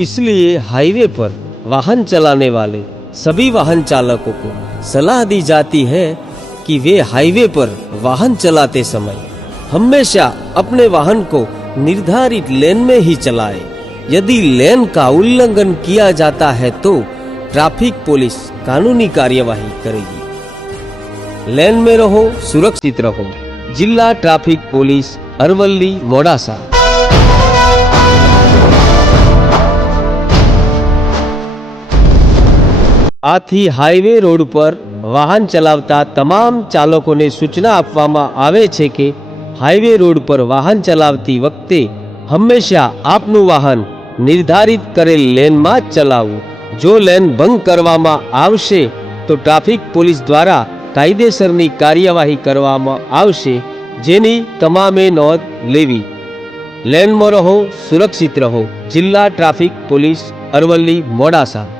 इसलिए हाईवे पर वाहन चलाने वाले सभी वाहन चालकों को सलाह दी जाती है कि वे हाईवे पर वाहन चलाते समय हमेशा अपने वाहन को निर्धारित लेन में ही चलाएं। यदि लेन का उल्लंघन किया जाता है तो ट्रैफिक पुलिस कानूनी कार्यवाही करेगी। लेन में रहो, सुरक्षित रहो। जिला ट्रैफिक पुलिस अरवली मोडासा। आથી हाईवे रोड पर वाहन चलावता तमाम चालकोने सूचना आपवामां आवे छे के हाईवे रोड पर वाहन चलावती वखते हमेशा आपनुं वाहन निर्धारित करेल लेन में ज चलाववुं। जो लेन भंग करवामां आवशे तो ट्राफिक पुलिस द्वारा कायदेसरनी कार्यवाही करवामां आवशे, जेनी तमामे नोंध लेवी। लेन में रहो, सुरक्षित रहो। जिला ट्राफिक पुलिस अरवली मोडासा।